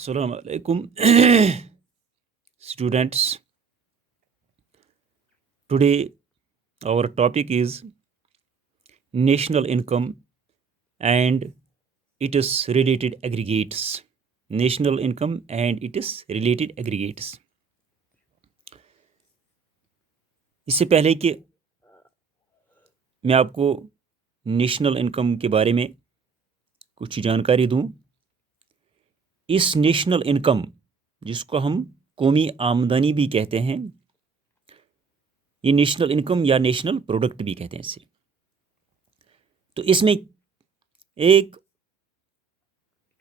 Assalamu alaikum, students. Today, our topic is national income and its related aggregates. National income and its related aggregates. इससे पहले कि मैं आपको national income के बारे में कुछ जानकारी दूं, इस नेशनल इनकम, जिसको हम कौमी आमदनी भी कहते हैं, ये नेशनल इनकम या नेशनल प्रोडक्ट भी कहते हैं इसे। तो इसमें एक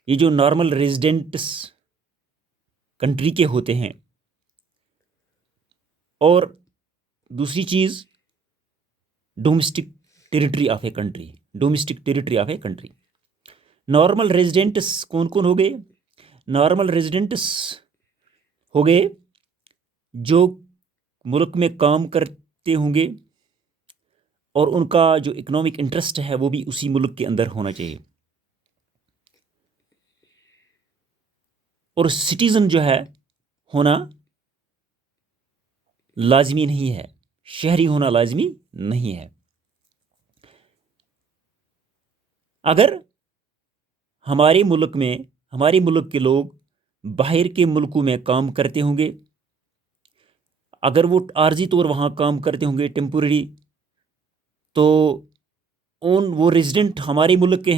ये जो नॉर्मल रेजिडेंट्स कंट्री के होते हैं, और दूसरी चीज़ domestic territory of a country. Domestic territory of a country. Normal residents कौन कौन हो गए? नॉर्मल रेजिडेंट्स हो गए जो मुल्क में काम करते होंगे और उनका जो इकोनॉमिक इंटरेस्ट है वो भी उसी मुल्क के अंदर होना चाहिए। और सिटीज़न जो है होना लाजमी नहीं है, शहरी होना लाजमी नहीं है। अगर हमारे मुल्क के लोग बाहर के मुल्कों में काम करते होंगे, अगर वो आर्जी तौर वहाँ काम करते होंगे टेम्पोररी, तो वो रेजिडेंट हमारे मुल्क के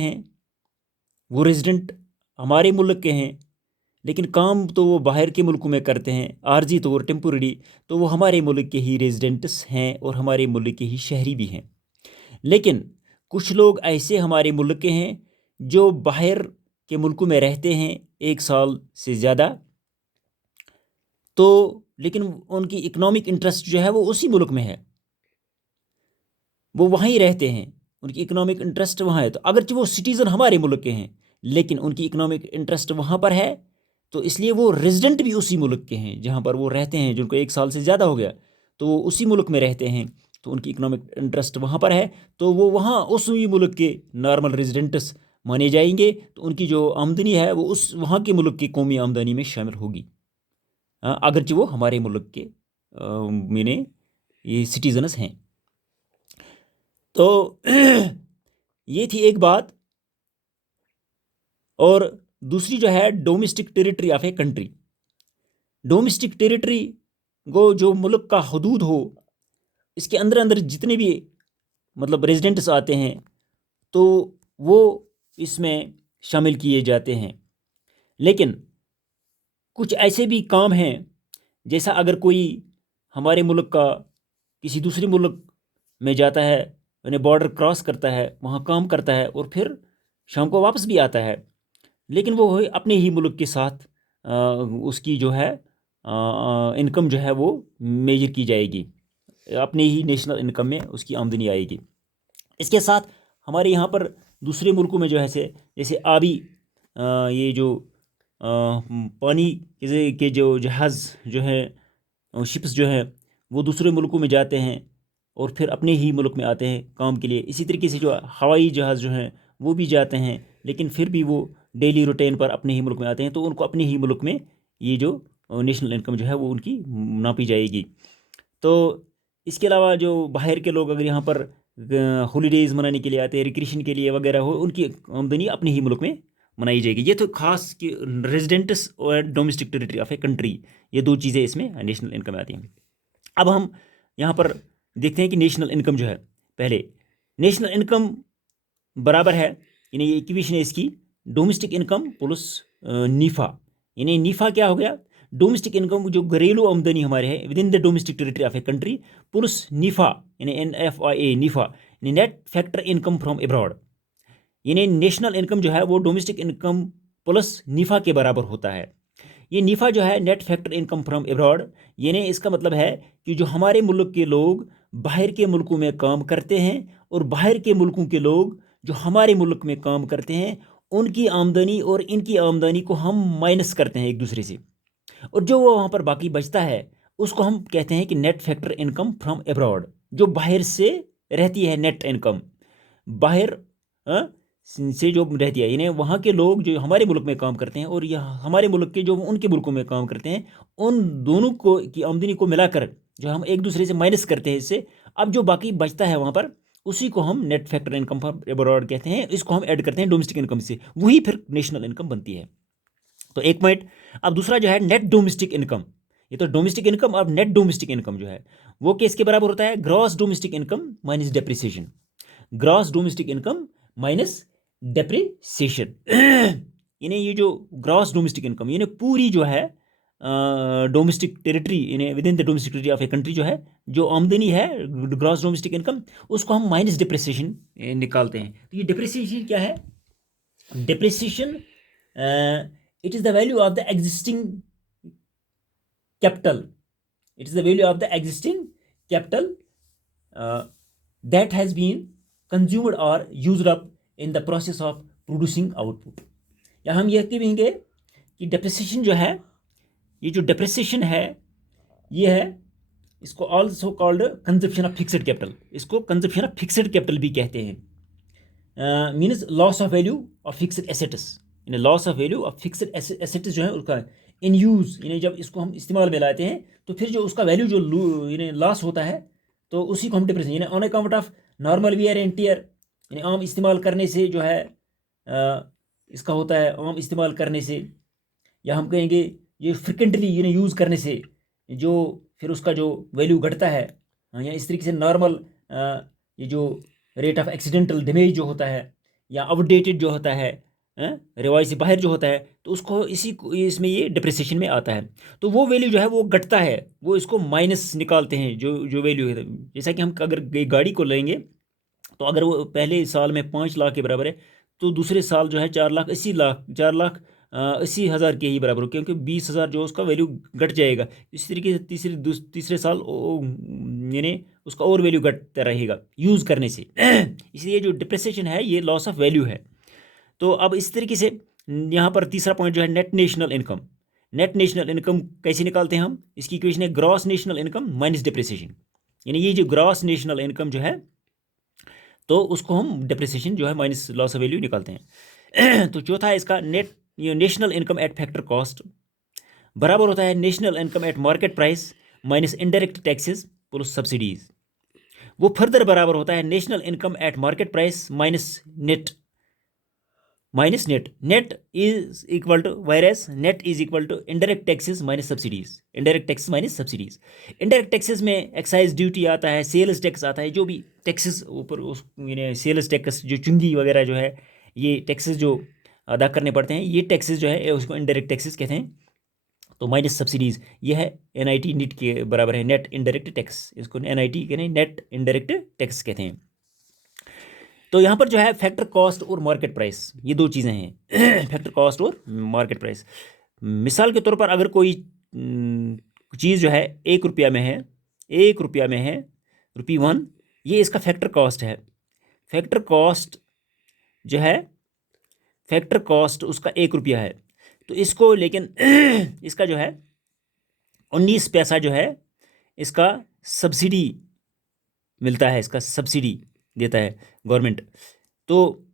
हैं, लेकिन काम तो वो बाहर के मुल्कों में करते हैं आर्जी तौर टेम्पोररी, तो वो हमारे मुल्क के ही रेजिडेंट्स हैं और हमारे मुल्क के ही शहरी भी हैं। लेकिन कुछ लोग ऐसे हमारे मुल्क के हैं जो बाहर के मुल्कों में रहते हैं 1 साल से ज़्यादा, तो लेकिन उनकी इकोनॉमिक इंटरेस्ट जो है वो उसी मुल्क में है, वो वहीं रहते हैं, उनकी इकोनॉमिक इंटरेस्ट वहाँ है। तो अगरचे वो सिटीज़न हमारे मुल्क के हैं लेकिन उनकी इकोनॉमिक इंटरेस्ट वहाँ पर है, तो इसलिए वो रेजिडेंट भी उसी मुल्क के हैं जहाँ पर वो रहते हैं, जिनको 1 साल से ज़्यादा हो गया तो वो उसी मुल्क में रहते हैं, तो उनकी इकोनॉमिक इंटरेस्ट वहाँ पर है, तो वो वहाँ उसी मुल्क के नॉर्मल रेजिडेंट्स माने जाएंगे। तो उनकी जो आमदनी है वो उस वहाँ के मुल्क की कौमी आमदनी में शामिल होगी, अगरचे वो हमारे मुल्क के मैंने ये सिटीजन्स हैं। तो ये थी एक बात। और दूसरी जो है domestic territory of a country. Domestic territory को जो मुल्क का हदूद हो, इसके अंदर अंदर जितने भी मतलब रेजिडेंट्स आते हैं तो वो इसमें शामिल किए जाते हैं। लेकिन कुछ ऐसे भी काम हैं, जैसा अगर कोई हमारे मुल्क का किसी दूसरे मुल्क में जाता है, यानी बॉर्डर क्रॉस करता है, वहाँ काम करता है और फिर शाम को वापस भी आता है, लेकिन वो अपने ही मुल्क के साथ उसकी जो है इनकम जो है वो मेजर की जाएगी, अपने ही नेशनल इनकम में उसकी आमदनी आएगी। इसके साथ हमारे यहाँ पर दूसरे मुल्कों में जो है जैसे आबी ये जो पानी के जो जहाज़ जो है, शिप्स जो है, वो दूसरे मुल्कों में जाते हैं और फिर अपने ही मुल्क में आते हैं काम के लिए। इसी तरीके से जो हवाई जहाज़ जो हैं वो भी जाते हैं, लेकिन फिर भी वो डेली रूटीन पर अपने ही मुल्क में आते हैं, तो उनको अपने ही मुल्क में ये जो नेशनल इनकम जो है वो उनकी नापी जाएगी। तो इसके अलावा जो बाहर के लोग अगर यहाँ पर हॉलीडेज़ मनाने के लिए आते हैं, रिक्रिएशन के लिए वगैरह हो, उनकी आमदनी अपने ही मुल्क में मनाई जाएगी। ये तो खास कि रेजिडेंट्स और domestic territory of a country, ये 2 चीज़ें इसमें नेशनल इनकम में आती हैं। अब हम यहाँ पर देखते हैं कि नेशनल इनकम जो है, पहले नेशनल इनकम बराबर है, यानी ये इक्वेशन है इसकी, डोमेस्टिक इनकम प्लस नीफा। यानी नीफा क्या हो गया? डोमेस्टिक इनकम जो घरेलू आमदनी हमारे है with in the domestic territory of a country, plus Nipah यानी NFIA नीफा यानी net factor income from abroad. यानी नेशनल इनकम जो है वो डोमेस्टिक इनकम प्लस नीफा के बराबर होता है। ये नीफा जो है net factor income from abroad, यानी इसका मतलब है कि जो हमारे मुल्क के लोग बाहर के मुल्कों में काम करते हैं और बाहर के मुल्कों के लोग जो हमारे मुल्क में काम करते हैं, उनकी आमदनी और इनकी आमदनी को हम माइनस करते हैं एक दूसरे से, और जो वो वहाँ पर बाकी बचता है उसको हम कहते हैं कि net factor income from abroad, जो बाहर से रहती है नेट इनकम, बाहर से जो रहती है, यानी वहाँ के लोग जो हमारे मुल्क में काम करते हैं और यह हमारे मुल्क के जो उनके मुल्कों में काम करते हैं, उन दोनों को की आमदनी को मिलाकर जो हम एक दूसरे से माइनस करते हैं इससे, अब जो बाकी बचता है वहाँ पर, उसी को हम net factor income for abroad कहते हैं। इसको हम ऐड करते हैं डोमेस्टिक इनकम से, वही फिर नेशनल इनकम बनती है। तो एक पॉइंट। अब दूसरा जो है नेट डोमेस्टिक इनकम। ये तो डोमेस्टिक इनकम, अब नेट डोमेस्टिक इनकम जो है वो किसके बराबर होता है? Gross domestic income minus depreciation. Gross domestic income minus depreciation. इन्हें ये जो ग्रॉस डोमेस्टिक इनकम, यानी पूरी जो है डोमेस्टिक टेरिटरी, इन्हें with in the domestic territory of a country जो है, जो आमदनी है ग्रॉस डोमेस्टिक इनकम, उसको हम माइनस डिप्रिसिएशन निकालते हैं। तो ये डिप्रिसिएशन क्या है? Depreciation it is the value of the existing capital. It is the value of the existing capital that has been consumed or used up in the process of producing output. या हम यह कहेंगे कि depreciation जो है, ये जो depreciation है ये है, इसको also called consumption of fixed capital. इसको कंजप्शन ऑफ फिक्स्ड कैपिटल भी कहते हैं। Means loss of value of fixed assets. यानी loss of value of fixed assets जो है उसका इन यूज़, यानी जब इसको हम इस्तेमाल में लाते हैं तो फिर जो उसका वैल्यू जो यानी लॉस होता है, तो उसी को हम डिप्रिसिएशन, यानी on account of normal wear and tear, यानी आम इस्तेमाल करने से जो है इसका होता है, आम इस्तेमाल करने से, या हम कहेंगे ये फ्रिक्वेंटली यानी यूज़ करने से जो फिर उसका जो वैल्यू घटता है, या इस तरीके से नॉर्मल ये जो रेट ऑफ एक्सीडेंटल डैमेज जो होता है, या आउटडेटेड जो होता है, रिवाइज से बाहर जो होता है, तो उसको इसमें ये डिप्रिसिएशन में आता है। तो वो वैल्यू जो है वो घटता है, वो इसको माइनस निकालते हैं जो वैल्यू है। जैसा कि हम अगर गाड़ी को लेंगे, तो अगर वो पहले साल में 5 लाख के बराबर है, तो दूसरे साल जो है 4,80,000 के ही बराबर हो, क्योंकि 20,000 जो उसका वैल्यू घट जाएगा। इस तरीके से तीसरे साल यानी उसका और वैल्यू घटता रहेगा यूज़ करने से। इसलिए जो डिप्रिसिएशन है ये लॉस ऑफ वैल्यू है। तो अब इस तरीके से यहाँ पर तीसरा पॉइंट जो है net national income. Net national income कैसे निकालते हैं हम? इसकी इक्वेशन है gross national income minus depreciation. यानी ये जो ग्रॉस नेशनल इनकम जो है, तो उसको हम डिप्रिसिएशन जो है माइनस लॉस ऑफ वैल्यू निकालते हैं। तो चौथा है इसका net national income at factor cost बराबर होता है national income at market price minus indirect taxes plus subsidies. वो फर्दर बराबर होता है national income at market price minus net net is equal to virus net is equal to indirect taxes minus subsidies. Indirect taxes minus subsidies. Indirect taxes में excise duty आता है, sales tax आता है, जो भी टैक्सेस ऊपर उस sales tax जो चुंगी वगैरह जो है, ये टैक्सेस जो अदा करने पड़ते हैं, ये टैक्सेस जो है उसको इनडायरेक्ट टैक्सेस कहते हैं। तो माइनस सब्सिडीज ये है NIT नीट के बराबर है नेट इनडायरेक्ट टैक्स। इसको NIT कहते हैं नेट इनडायरेक्ट टैक्स कहते हैं। तो यहाँ पर जो है फैक्टर कॉस्ट और मार्केट प्राइस, ये दो चीज़ें हैं। फैक्टर कॉस्ट और मार्केट प्राइस। मिसाल के तौर पर अगर कोई चीज़ जो है 1 रुपया में है, 1 रुपया में है, ₹1, ये इसका फैक्टर कॉस्ट है। फैक्टर कॉस्ट जो है, फैक्टर कॉस्ट उसका 1 रुपया है। तो इसको लेकिन इसका जो है 19 पैसा जो है इसका सब्सिडी मिलता है, इसका सब्सिडी देता है गवर्नमेंट। तो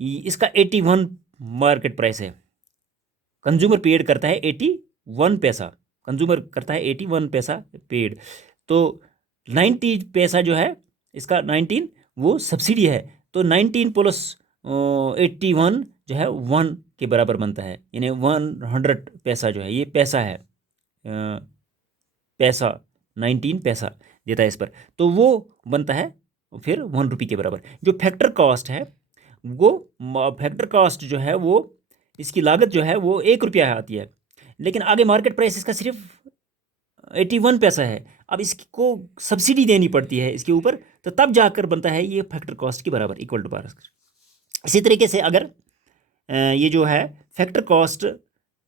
इसका 81 मार्केट प्राइस है। कंज्यूमर पेड करता है 81 पैसा, कंज्यूमर करता है 81 पैसा पेड। तो 90 पैसा जो है इसका 19 वो सब्सिडी है। तो 19 प्लस 81 जो है 1 के बराबर बनता है, यानी 100 पैसा जो है ये पैसा है, पैसा 19 पैसा देता है इस पर। तो वो बनता है फिर 1 रुपये के बराबर। जो फैक्टर कॉस्ट है वो, फैक्टर कॉस्ट जो है वो, इसकी लागत जो है वो 1 रुपया आती है, लेकिन आगे मार्केट प्राइस इसका सिर्फ 81 पैसा है। अब इसको सब्सिडी देनी पड़ती है इसके ऊपर, तो तब जाकर बनता है ये फैक्टर कॉस्ट के बराबर, इक्वल टू बार। इसी तरीके से अगर ये जो है फैक्टर कॉस्ट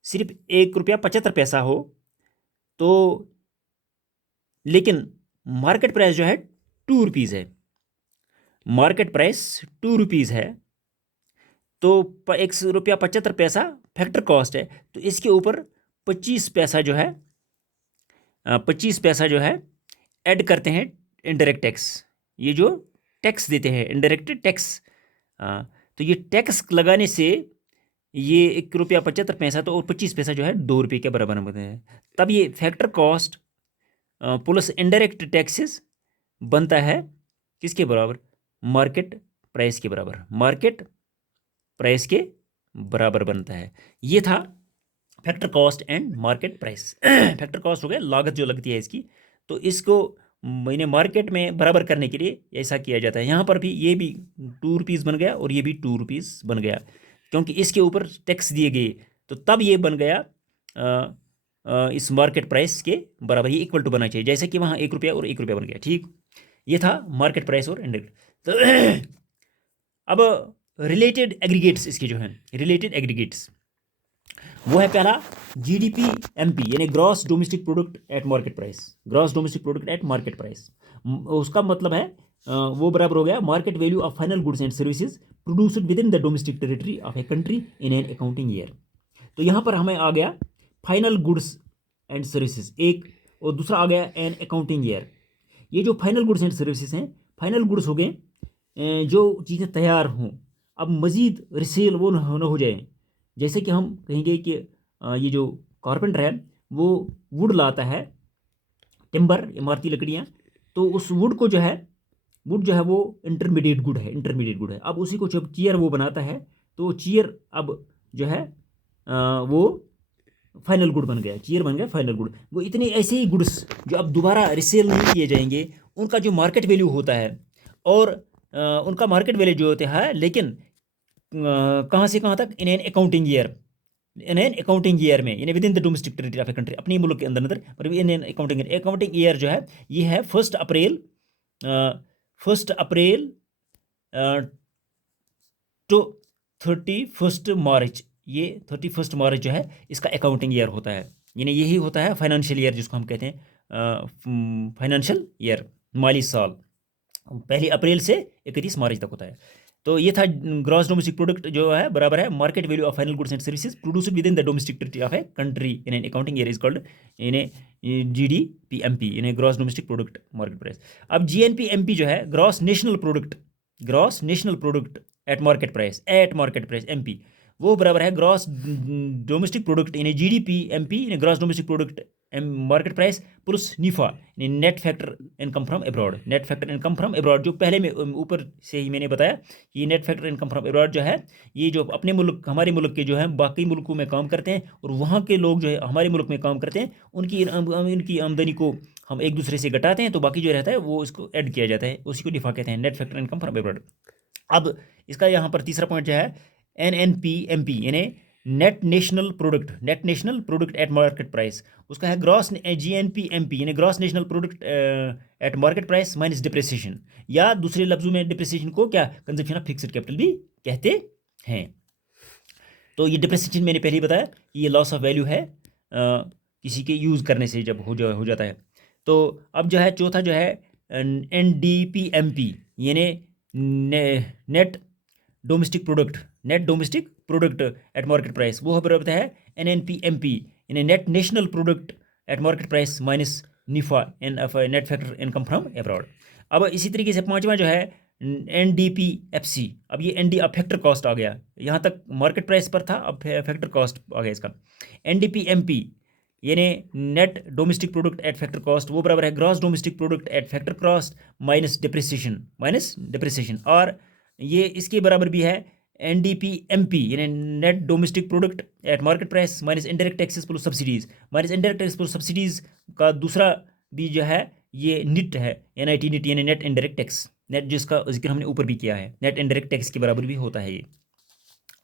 सिर्फ 1 रुपया 75 पैसा हो, तो लेकिन मार्केट प्राइस जो है 2 रुपीज़ है, मार्केट प्राइस 2 रुपीज़ है, तो 1 रुपया 75 पैसा फैक्टर कॉस्ट है। तो इसके ऊपर 25 पैसा जो है, 25 पैसा जो है ऐड करते हैं इनडायरेक्ट टैक्स। ये जो टैक्स देते हैं इनडायरेक्ट टैक्स, तो ये टैक्स लगाने से ये 1 रुपया 75 पैसा तो और 25 पैसा जो है 2 रुपये के बराबर बनते हैं। तब ये factor cost plus indirect taxes बनता है किसके बराबर? मार्केट प्राइस के बराबर, मार्केट प्राइस के बराबर बनता है। ये था factor cost and market price. Factor cost हो गया लागत जो लगती है इसकी, तो इसको मैंने मार्केट में बराबर करने के लिए ऐसा किया जाता है। यहाँ पर भी ये भी 2 रुपीज़ बन गया और ये भी 2 रुपीज़ बन गया, क्योंकि इसके ऊपर टैक्स दिए गए, तो तब ये बन गया इस मार्केट प्राइस के बराबर, ये इक्वल टू बनना चाहिए, जैसे कि वहाँ 1 रुपया और 1 रुपया बन गया। ठीक, ये था मार्केट प्राइस और इंडेक्स। तो अब रिलेटेड एग्रीगेट्स इसके जो हैं, रिलेटेड एग्रीगेट्स, वो है पहला जीडीपी एमपी, यानी gross domestic product at market price, gross domestic product at market price. उसका मतलब है वो बराबर हो गया market value of final goods and services produced with in the domestic territory of a country in an accounting year. तो यहाँ पर हमें आ गया फाइनल गुड्स एंड सर्विसेज एक, और दूसरा आ गया एन अकाउंटिंग ईयर। ये जो फाइनल गुड्स एंड सर्विसेज हैं, फाइनल गुड्स हो गए जो चीज़ें तैयार हों, अब मज़ीद रिसेल वो न हो जाए। जैसे कि हम कहेंगे कि ये जो कारपेंटर है वो वुड लाता है, टिम्बर, इमारती लकड़ियाँ, तो उस वुड को जो है, वुड जो है वो इंटरमीडिएट गुड है, इंटरमीडिएट गुड है। अब उसी को जब चेयर वो बनाता है, तो चेयर अब जो है वो फाइनल गुड बन गया, चेयर बन गया फाइनल गुड। वो इतने ऐसे ही गुड्स जो अब दोबारा रिसेल नहीं किए जाएंगे, उनका जो मार्केट वैल्यू होता है, और उनका मार्केट वैल्यू जो होता है, लेकिन कहाँ से कहाँ तक? In an accounting year, in an accounting year में, यानी with in the domestic territory of a country, अपनी मुल्क के अंदर अंदर, पर इन एन अकाउंटिंग ईयर जो है ये है 1 अप्रैल टू 31 मार्च। ये 31 मार्च जो है इसका अकाउंटिंग ईयर होता है, यानी यही होता है फाइनेंशियल ईयर, जिसको हम कहते हैं फाइनेंशियल ईयर, माली साल 1 अप्रैल से 31 मार्च तक होता है। तो ये था ग्रॉस डोमेस्टिक प्रोडक्ट जो है बराबर है market value of final goods and services produced with in the domestic territory of a country in an accounting year is called in GDPMP, यानी gross domestic product market price. अब GNPMP जो है gross national product, gross national product at market price, eight market price MP, वो बराबर है gross domestic product in GDPMP, in gross domestic product market price plus NFIA, net factor income from abroad. Net factor income from abroad जो पहले में ऊपर से ही मैंने बताया, ये net factor income from abroad जो है, ये जो अपने मुल्क, हमारे मुल्क के जो है बाकी मुल्कों में काम करते हैं, और वहाँ के लोग जो है हमारे मुल्क में काम करते हैं, उनकी आमदनी को हम एक दूसरे से घटाते हैं, तो बाकी जो रहता है वो इसको ऐड किया जाता है, उसी को निफा कहते हैं, net factor income from abroad. अब इसका यहाँ पर तीसरा पॉइंट जो है NNPMP, यानी net national product, net national product at market price, उसका है ग्रॉस GNPMP, यानी gross national product at market price minus depreciation, या दूसरे लफ्जों में डिप्रिसिएशन को क्या कंजप्शन ऑफ फिक्स्ड कैपिटल भी कहते हैं। तो ये डिप्रिसिएशन मैंने पहले ही बताया कि ये लॉस ऑफ वैल्यू है किसी के यूज़ करने से जब हो जाता है। तो अब जो है चौथा जो है NDPMP, यानी net domestic product, net domestic product at market price, वो बराबर है NNPMP, यानी net national product at market price minus NFIA net factor income from abroad. अब इसी तरीके से पांचवा जो है NDPFC, अब ये ND अब फैक्टर कॉस्ट आ गया, यहाँ तक मार्केट प्राइस पर था, अब फैक्टर कॉस्ट आ गया इसका। NDPMP यानी net domestic product at factor cost, वो बराबर है gross domestic product at factor cost minus depreciation, और ये इसके बराबर भी है NDPMP, यानी net domestic product at market price minus indirect taxes plus subsidies, minus indirect tax plus subsidies का दूसरा भी जो है ये निट है, NIT निट, यानी नेट इंडायरेक्ट टैक्स, नेट जिसका जिक्र हमने ऊपर भी किया है, नेट इंडायरेक्ट टैक्स के बराबर भी होता है ये।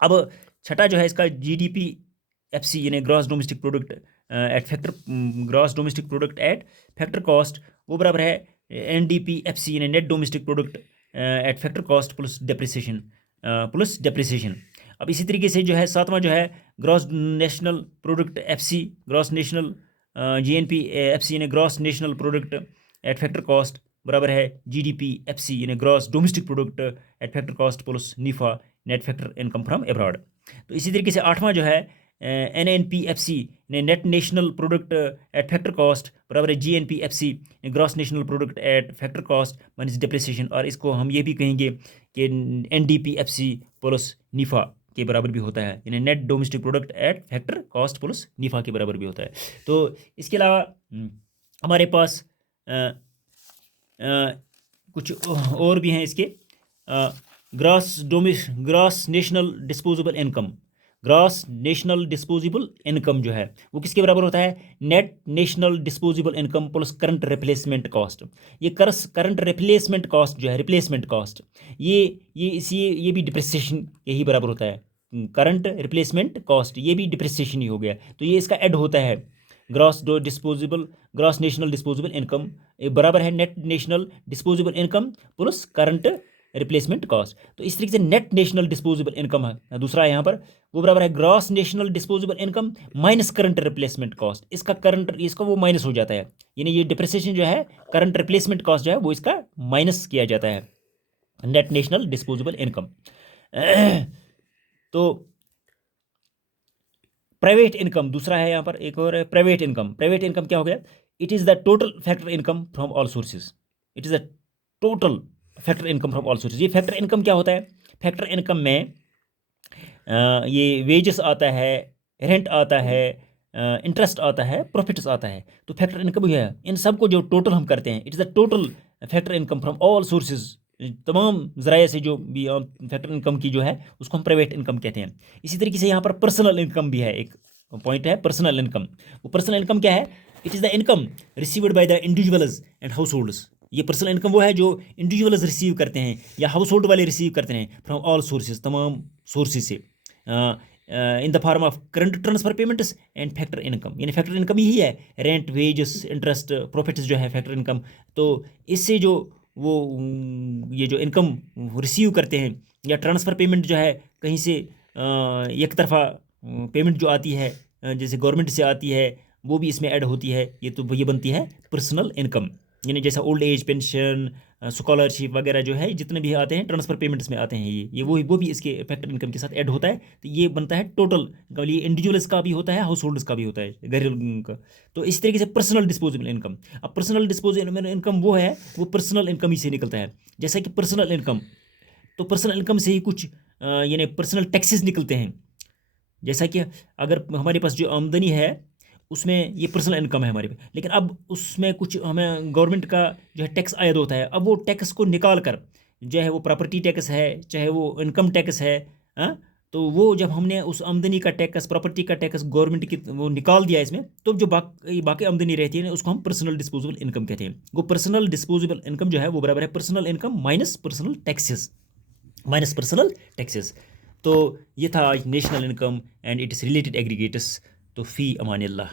अब छठा जो है इसका GDPFC, यानी gross domestic product at factor, gross domestic product at factor cost, वो बराबर है NDPFC, यानी net domestic product at factor cost plus depreciation. अब इसी तरीके से जो है सातवां जो है gross national product FC, gross national GNPFC, यानी gross national product at factor cost बराबर है GDPFC, यानी gross domestic product at factor cost plus NFIA net factor income from abroad. तो इसी तरीके से आठवां जो है NNPFC, net national product at factor cost बराबर है GNPFC, gross national product at factor cost minus depreciation, और इसको हम ये भी कहेंगे कि NDPFC प्लस निफा के बराबर भी होता है, यानी net domestic product at factor cost plus निफा के बराबर भी होता है। तो इसके अलावा हमारे पास कुछ और भी हैं इसके, grass national disposable income. Grass national disposable income जो है वो किसके बराबर होता है, net national disposable income plus current replacement cost. ये करंट रिप्लेसमेंट कॉस्ट जो है, रिप्लेसमेंट कॉस्ट, ये भी डिप्रिसिएशन यही बराबर होता है। करंट रिप्लेसमेंट कॉस्ट ये भी डिप्रिसिएशन ही हो गया, तो ये इसका ऐड होता है। ग्रॉस नेशनल डिस्पोजेबल इनकम बराबर है net national disposable income plus current replacement cost. तो इस तरीके से नेट नेशनल डिस्पोजेबल इनकम है दूसरा है यहाँ पर, वो बराबर है gross national disposable income minus current replacement cost. इसका वो माइनस हो जाता है, यानी ये डिप्रिसिएशन जो है, करंट रिप्लेसमेंट कॉस्ट जो है वो इसका माइनस किया जाता है नेट नेशनल डिस्पोजेबल इनकम। तो प्राइवेट इनकम दूसरा है यहाँ पर, एक और है प्राइवेट इनकम। प्राइवेट इनकम क्या हो गया, it is the total factor income from all sources. It is the total factor income from all sources. ये फैक्टर इनकम क्या होता है, फैक्टर इनकम में ये वेजेस आता है, रेंट आता है, इंटरेस्ट आता है, प्रॉफिट्स आता है। तो फैक्टर इनकम है, इन सब को जो टोटल हम करते हैं, it is the total factor income from all sources. तमाम ज़राए से जो भी फैक्टर इनकम की जो है उसको हम प्राइवेट इनकम कहते हैं। इसी तरीके से यहाँ पर पर्सनल इनकम भी है, एक पॉइंट है पर्सनल इनकम। वो पर्सनल इनकम क्या है, it is the income received by the individuals and house holds. ये पर्सनल इनकम वो है जो इंडिविजुअल्स रिसीव करते हैं या हाउस होल्ड वाले रिसीव करते हैं फ्रॉम ऑल सोर्सेज, तमाम सोर्सेज से, in the form of current transfer payments and factor income. यानी फैक्टर इनकम यही है, रेंट, वेजेस, इंटरेस्ट, प्रॉफिट्स जो है फैक्टर इनकम। तो इससे जो वो ये जो इनकम रिसीव करते हैं या ट्रांसफ़र पेमेंट जो है कहीं से एक तरफा पेमेंट जो आती है जैसे गवर्नमेंट से आती है वो भी इसमें ऐड होती है, ये बनती है पर्सनल इनकम। यानी जैसा ओल्ड एज पेंशन, स्कॉलरशिप वगैरह जो है जितने भी आते हैं ट्रांसफ़र पेमेंट्स में आते हैं, ये वो भी इसके फैक्टर इनकम के साथ ऐड होता है। तो ये बनता है टोटल, ये इंडिविजुअल्स का भी होता है, हाउस होल्ड्स का भी होता है, घरेलू का। तो इस तरीके से पर्सनल डिस्पोजेबल इनकम। अब पर्सनल डिस्पोजेबल इनकम वो है, वो पर्सनल इनकम ही से निकलता है। जैसा कि पर्सनल इनकम, तो पर्सनल इनकम से ही कुछ यानी पर्सनल टैक्सेस निकलते हैं। जैसा कि अगर हमारे पास जो आमदनी है उसमें ये पर्सनल इनकम है हमारे पे, लेकिन अब उसमें कुछ हमें गवर्नमेंट का जो है टैक्स आयद होता है। अब वो टैक्स को निकाल कर, चाहे वो प्रॉपर्टी टैक्स है, चाहे वो इनकम टैक्स है, तो वो जब हमने उस आमदनी का टैक्स, प्रॉपर्टी का टैक्स गवर्नमेंट की वो निकाल दिया इसमें, तो जो बाकी आमदनी रहती है उसको हम पर्सनल डिस्पोजेबल इनकम कहते हैं। वो पर्सनल डिस्पोजेबल इनकम जो है वो बराबर है personal income minus personal taxes. तो ये था national income and it's related aggregators. तो फ़ी अमान अल्लाह।